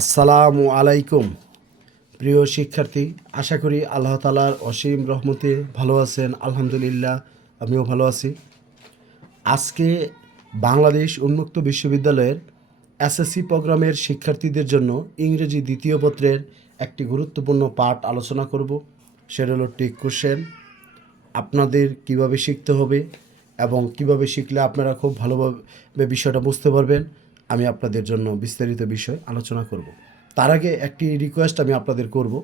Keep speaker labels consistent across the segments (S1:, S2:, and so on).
S1: আসসালামু আলাইকুম। প্রিয় শিক্ষার্থী, আশা করি আল্লাহ তালার অসীম রহমতে ভালো আছেন, আলহামদুলিল্লাহ, আমিও ভালো আছি। আজকে বাংলাদেশ উন্মুক্ত বিশ্ববিদ্যালয়ের এসএসসি প্রোগ্রামের শিক্ষার্থীদের জন্য ইংরেজি দ্বিতীয় পত্রের একটি গুরুত্বপূর্ণ পাঠ আলোচনা করব। সেটা হলো টিক কোশ্চেন আপনাদের কীভাবে শিখতে হবে এবং কীভাবে শিখলে আপনারা খুব ভালোভাবে বিষয়টা বুঝতে পারবেন। আমি আপনাদের জন্য বিস্তারিত বিষয় আলোচনা করব। তার আগে একটি রিকোয়েস্ট আমি আপনাদের করব।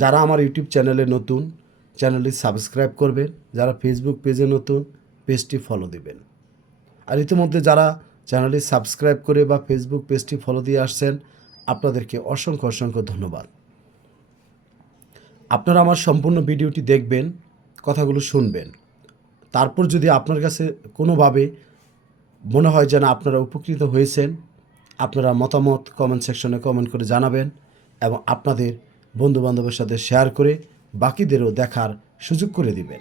S1: যারা আমার ইউটিউব চ্যানেলে নতুন, চ্যানেলটি সাবস্ক্রাইব করবেন, যারা ফেসবুক পেজে নতুন পেজটি ফলো দিবেন। আর ইতিমধ্যে যারা চ্যানেলটি সাবস্ক্রাইব করে বা ফেসবুক পেজটি ফলো দিয়ে আসছেন, আপনাদেরকে অসংখ্য অসংখ্য ধন্যবাদ। আপনারা আমার সম্পূর্ণ ভিডিওটি দেখবেন, কথাগুলো শুনবেন। তারপর যদি আপনার কাছে কোনোভাবে মনে হয় যেন আপনারা উপকৃত হয়েছেন। আপনারা মতামত কমেন্ট সেকশনে কমেন্ট করে জানাবেন এবং আপনাদের বন্ধুবান্ধবের সাথে শেয়ার করে বাকিদেরও দেখার সুযোগ করে দিবেন।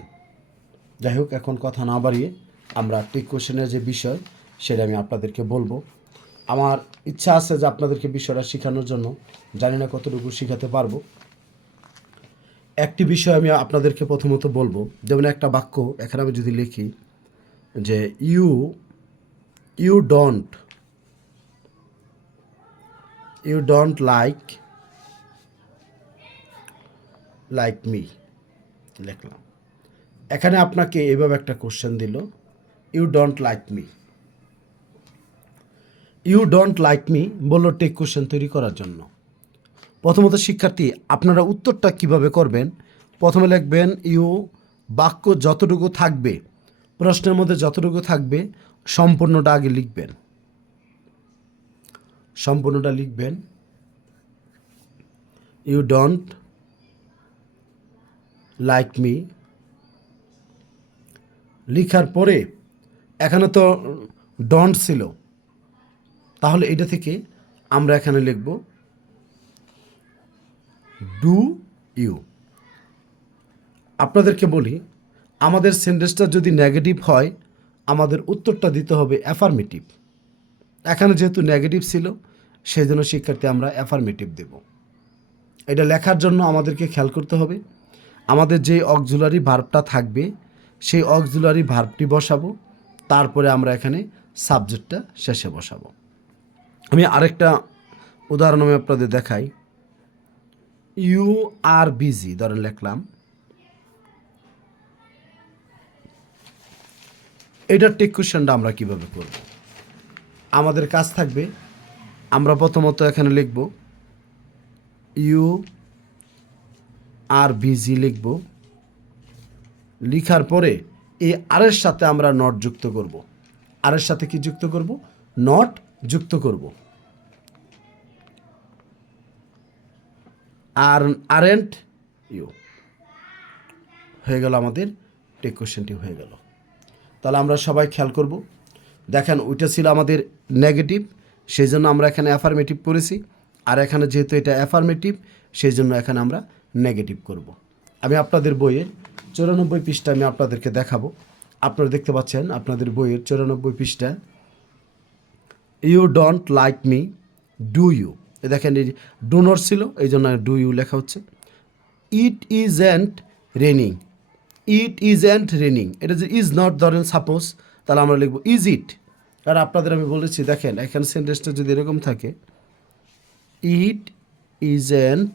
S1: যাই হোক, এখন কথা না বাড়িয়ে আমরা টিক কোশ্চেনের যে বিষয়, সেটা আমি আপনাদেরকে বলব। আমার ইচ্ছা আছে যে আপনাদেরকে বিষয়টা শেখানোর জন্য। জানি না কতটুকু শেখাতে পারব। একটি বিষয় আমি আপনাদেরকে প্রথমত বলব। যেমন একটা বাক্য, এখানে আমি যদি লিখি যে, you you don't you don't like like me লিখলাম। এখানে আপনাকে এভাবে একটা কোশ্চেন দিল। You don't like me you don't like me বলল টেক কোশ্চেন তৈরি করার জন্য। প্রথমত, শিক্ষার্থী, আপনারা উত্তরটা কীভাবে করবেন? প্রথমে লিখবেন ইউ বাক্য যতটুকু থাকবে, প্রশ্নের মধ্যে যতটুকু থাকবে সম্পূর্ণটা আগে লিখবেন। সম্পূর্ণটা লিখবেন। ইউ ডোন্ট লাইক মি লিখার পরে এখানে তো ডন্ট ছিল। তাহলে এটা থেকে আমরা এখানে লিখব ডু ইউ আপনাদেরকে বলি, আমাদের সেন্টেন্সটা যদি নেগেটিভ হয় আমাদের উত্তরটা দিতে হবে অ্যাফার্মেটিভ এখানে যেহেতু নেগেটিভ ছিল সেই জন্য শিক্ষার্থী আমরা অ্যাফার্মেটিভ দেব। এটা লেখার জন্য আমাদেরকে খেয়াল করতে হবে। আমাদের যে অক্সুলারি ভার্বটা থাকবে, সেই অক্সুলারি ভার্বটি বসাবো। তারপরে আমরা এখানে সাবজেক্টটা শেষে বসাবো। আমি আরেকটা উদাহরণ আমি আপনাদের দেখাই। ইউ আর বিজি ধরেন লিখলাম। এটার টেক কোশ্চেনটা আমরা কীভাবে করব? আমাদের কাজ থাকবে, আমরা প্রথমত এখানে লিখব ইউ আর বিজি লিখব। লিখার পরে এই আরের সাথে আমরা নট যুক্ত করব। আরের সাথে কি যুক্ত করব? নট যুক্ত করব। আর আরেন্ট ইউ হয়ে গেল আমাদের টেক কোশ্চেনটি হয়ে গেল। তাহলে আমরা সবাই খেয়াল করব। দেখেন, ওইটা ছিল আমাদের নেগেটিভ সেই জন্য আমরা এখানে অ্যাফার্মেটিভ করেছি। আর এখানে যেহেতু এটা অ্যাফার্মেটিভ সেই জন্য এখানে আমরা নেগেটিভ করব। আমি আপনাদের বইয়ের চৌরানব্বই পৃষ্ঠা আমি আপনাদেরকে দেখাবো। আপনারা দেখতে পাচ্ছেন আপনাদের বইয়ের চৌরানব্বই পৃষ্ঠা। You don't like me do you দেখেন, এই ডু নট ছিল এই জন্য ডু ইউ লেখা হচ্ছে। It is and raining it is and raining এটা যে ইজ নট ধরেন সাপোজ তাহলে আমরা লিখব ইজ ইট আর আপনাদের আমি বলেছি, দেখেন, এখানে সেন্টেন্সটা যদি এরকম থাকে ইট ইজ অ্যান্ড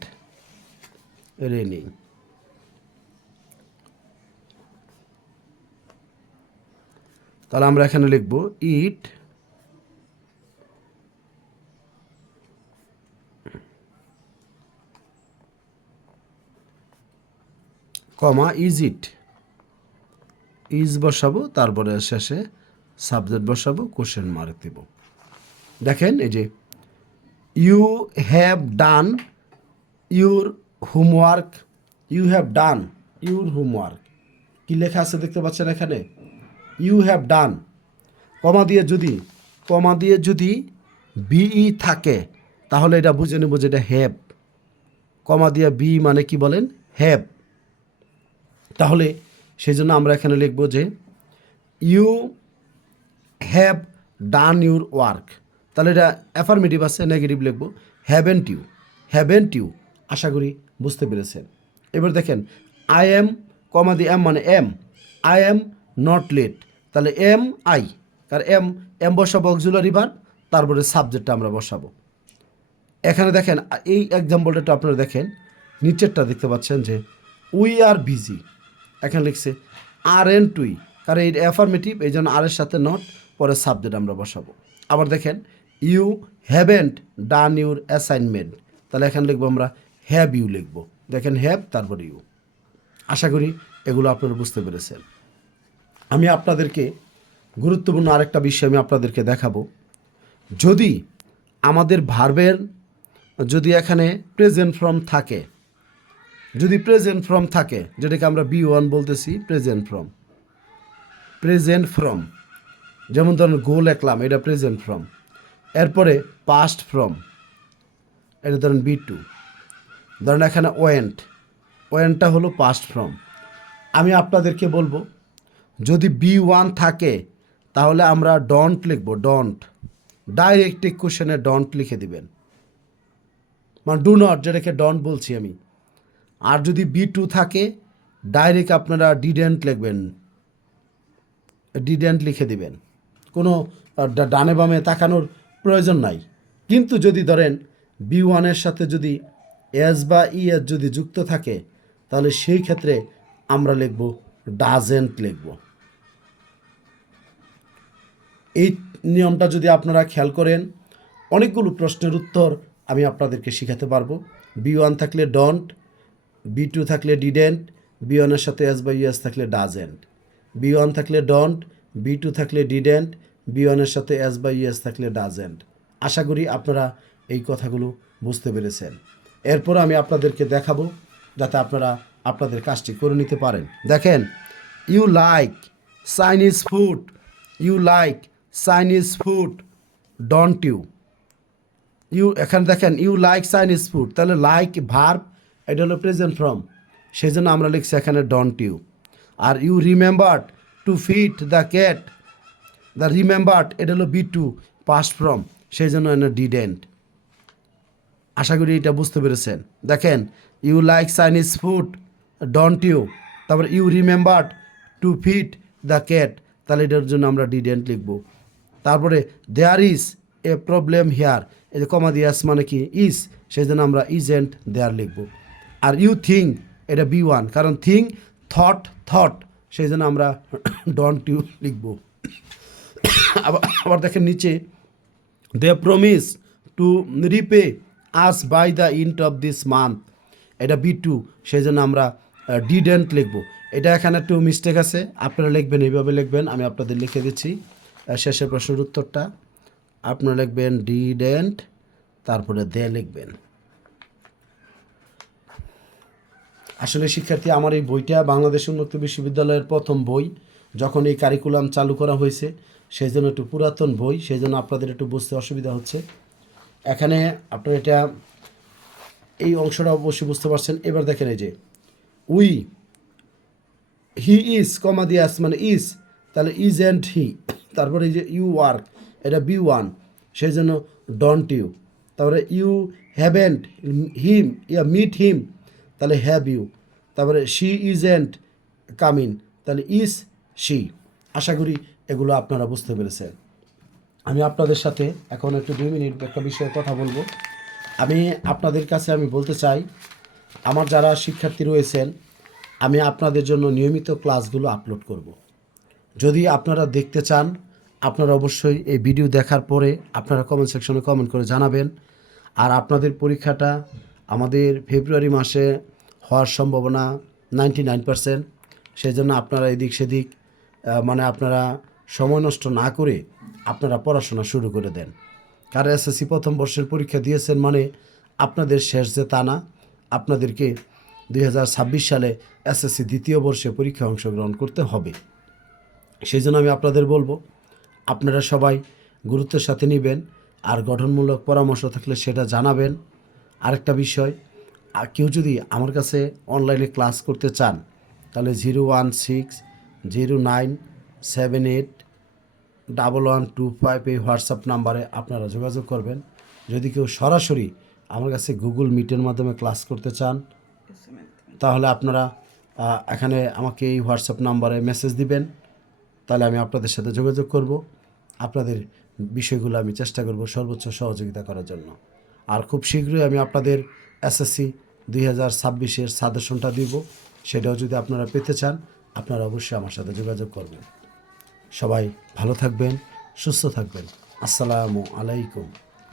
S1: রেনিং তাহলে আমরা এখানে লিখব ইট কমা ইজ ইট ইজ বসাবো, তারপরে শেষে সাবজেক্ট বসাবো, কোশ্চেন মার্ক দেব। দেখেন এই যে you have done your homework you have done your homework কী লেখা আছে দেখতে পাচ্ছেন এখানে? ইউ হ্যাভ ডান কমা দিয়ে যদি, কমা দিয়ে যদি বিই থাকে, তাহলে এটা বুঝে নেব যে এটা হ্যাভ কমা দিয়ে বি মানে কি বলেন? হ্যাভ তাহলে সেই জন্য আমরা এখানে লিখব যে you have done your work তাহলে এটা অ্যাফার্মেটিভ আছে নেগেটিভ লিখব। হ্যাভেন্ট ইউ হ্যাভেন্ট ইউ আশা করি বুঝতে পেরেছেন। এবার দেখেন I am comma the am মানে am I am not late তাহলে এম আই কারণ এম এম বসাবো অক্সুলারি ভার্ব তারপরে সাবজেক্টটা আমরা বসাবো। এখানে দেখেন, এই এক্সাম্পলটা আপনারা দেখেন, নিচেরটা দেখতে পাচ্ছেন যে উই আর বিজি এখানে লিখছে আর এন টুই কারণ এই অ্যাফার্মেটিভ এই জন্য আর এর সাথে নট পরে সাবজেক্ট আমরা বসাবো। আবার দেখেন, you haven't done your assignment তাহলে এখানে লিখব আমরা, হ্যাভ ইউ লিখব। দেখেন, হ্যাভ তারপরে ইউ আশা করি এগুলো আপনারা বুঝতে পেরেছেন। আমি আপনাদেরকে গুরুত্বপূর্ণ আরেকটা বিষয় আমি আপনাদেরকে দেখাবো। যদি আমাদের ভার্বের যদি এখানে প্রেজেন্ট ফর্ম থাকে যদি প্রেজেন্ট ফ্রম থাকে, যেটাকে আমরা বি ওয়ান বলতেছি প্রেজেন্ট ফ্রম প্রেজেন্ট ফ্রম যেমন ধরুন গো লেখলাম, এটা প্রেজেন্ট ফ্রম এরপরে পাস্ট ফ্রম এটা ধরুন বি টু ধরুন এখানে ওয়েন্ট ওয়েন্টটা হলো পাস্ট ফ্রম আমি আপনাদেরকে বলব, যদি বি ওয়ান থাকে, তাহলে আমরা ডন্ট লিখব ডন্ট ডাইরেক্ট কোশ্চেনে ডন্ট লিখে দিবেন। মানে ডু নট যেটাকে ডন্ট বলছি আমি। আর যদি বি টু থাকে ডাইরেক্ট আপনারা ডিডেন্ট লিখবেন। ডিডেন্ট লিখে দিবেন। কোনো ডানে বামে তাকানোর প্রয়োজন নাই। কিন্তু যদি ধরেন বি ওয়ানের সাথে যদি এস বা ই এস যদি যুক্ত থাকে, তাহলে সেই ক্ষেত্রে আমরা লিখব ডাজেন্ট লিখব। এই নিয়মটা যদি আপনারা খেয়াল করেন, অনেকগুলো প্রশ্নের উত্তর আমি আপনাদেরকে শেখাতে পারব। বি ওয়ান থাকলে ডন্ট বি টু থাকলে ডিডেন্ট, বি ওয়ানের সাথে এস বা ইউএস থাকলে ডাজেন্ট। বি ওয়ান থাকলে ডন্ট, বি টু থাকলে ডিডেন্ট, বি ওয়ানের সাথে এস বা ইউএস থাকলে ডাজেন্ট। আশা করি আপনারা এই কথাগুলো বুঝতে পেরেছেন। এরপর আমি আপনাদেরকে দেখাবো যাতে আপনারা আপনাদের কাজটি করে নিতে পারেন। দেখেন, you like Chinese food, you like Chinese food, don't you. You এখানে দেখেন, ইউ লাইক চাইনিজ ফুড, তাহলে লাইক, ভার্ব এটা হলো প্রেজেন্ট ফর্ম সেই জন্য আমরা লিখছি এখানে don't you R you remembered to feed the cat the remembered এটা হলো বি টু পাস্ট ফ্রম সেই জন্য এনে ডিডেন্ট আশা করি এটা বুঝতে পেরেছেন। দেখেন you like Chinese food don't you তারপর you remembered to feed the cat তাহলে এটার জন্য আমরা ডিডেন্ট লিখব। তারপরে there is a problem here এই যে কমা দিয়াস মানে কি? ইজ সেই জন্য আমরা ইজেন্ট দেয়ার লিখব। আর ইউ থিঙ্ক এটা বি ওয়ান, কারণ থিঙ্ক থট থট, সেই জন্য আমরা ডন্ট ইউ লিখব। আবার আবার দেখেন নিচে, they promise to repay us by the end of this month. এটা বি টু, সেই জন্য আমরা ডিডেন্ট লিখব। এটা এখানে একটু মিস্টেক আছে, আপনারা লিখবেন, এইভাবে লিখবেন, আমি আপনাদের লিখে দিচ্ছি। শেষের প্রশ্নের উত্তরটা, আপনারা লিখবেন ডিডেন্ট, তারপরে দে লিখবেন। আসলে শিক্ষার্থী, আমার এই বইটা বাংলাদেশ উন্মুক্ত বিশ্ববিদ্যালয়ের প্রথম বই যখন এই কারিকুলাম চালু করা হয়েছে সেই জন্য একটু পুরাতন বই সেই জন্য আপনাদের একটু বুঝতে অসুবিধা হচ্ছে। এখানে আপনার এটা, এই অংশটা অবশ্যই বুঝতে পারছেন। এবার দেখেন এই যে, উই, হি ইজ, কমা দিয়াস মানে ইজ, তাহলে ইজ অ্যান্ড হি, তারপরে এই যে ইউ ওয়ার্ক এটা বি ওয়ান সেই জন্য ডন্ট ইউ, তারপরে you have haven't him, yeah meet him, তাহলে হ্যাভ ইউ। তারপরে শি ইজ অ্যান্ড কামিন তাহলে ইজ শি। আশা করি এগুলো আপনারা বুঝতে পেরেছেন। আমি আপনাদের সাথে এখন একটু দুই মিনিট একটা বিষয়ে কথা বলব। আমি আপনাদের কাছে আমি বলতে চাই, আমার যারা শিক্ষার্থী রয়েছেন, আমি আপনাদের জন্য নিয়মিত ক্লাসগুলো আপলোড করব। যদি আপনারা দেখতে চান, আপনারা অবশ্যই এই ভিডিও দেখার পরে আপনারা কমেন্ট সেকশনে কমেন্ট করে জানাবেন। আর আপনাদের পরীক্ষাটা আমাদের ফেব্রুয়ারি মাসে হওয়ার সম্ভাবনা নাইনটি নাইন পারসেন্ট। সেই জন্য আপনারা এদিক সেদিক মানে আপনারা সময় নষ্ট না করে আপনারা পড়াশোনা শুরু করে দেন। কারণ এসএসসি প্রথম বর্ষের পরীক্ষা দিয়েছেন মানে আপনাদের শেষ যে তা না, আপনাদেরকে দু হাজার ছাব্বিশ সালে এসএসসি দ্বিতীয় বর্ষে পরীক্ষায় অংশগ্রহণ করতে হবে। সেই জন্য আমি আপনাদের বলব, আপনারা সবাই গুরুত্বের সাথে নেবেন, আর গঠনমূলক পরামর্শ থাকলে সেটা জানাবেন। আরেকটা বিষয় কেউ যদি আমার কাছে অনলাইনে ক্লাস করতে চান, তাহলে zero one six zero nine seven eight double one two five এই হোয়াটসঅ্যাপ নাম্বারে আপনারা যোগাযোগ করবেন। যদি কেউ সরাসরি আমার কাছে গুগল মিটের মাধ্যমে ক্লাস করতে চান, তাহলে আপনারা এখানে আমাকে এই হোয়াটসঅ্যাপ নাম্বারে মেসেজ দিবেন। তাহলে আমি আপনাদের সাথে যোগাযোগ করব। আপনাদের বিষয়গুলো আমি চেষ্টা করব সর্বোচ্চ সহযোগিতা করার জন্য। আর খুব শীঘ্রই আমি আপনাদের এসএসসি দুই হাজার ছাব্বিশের সাজেশনটা দিব। সেটাও যদি আপনারা পেতে চান, আপনারা অবশ্যই আমার সাথে যোগাযোগ করবেন। সবাই ভালো থাকবেন, সুস্থ থাকবেন। আসসালামু আলাইকুম।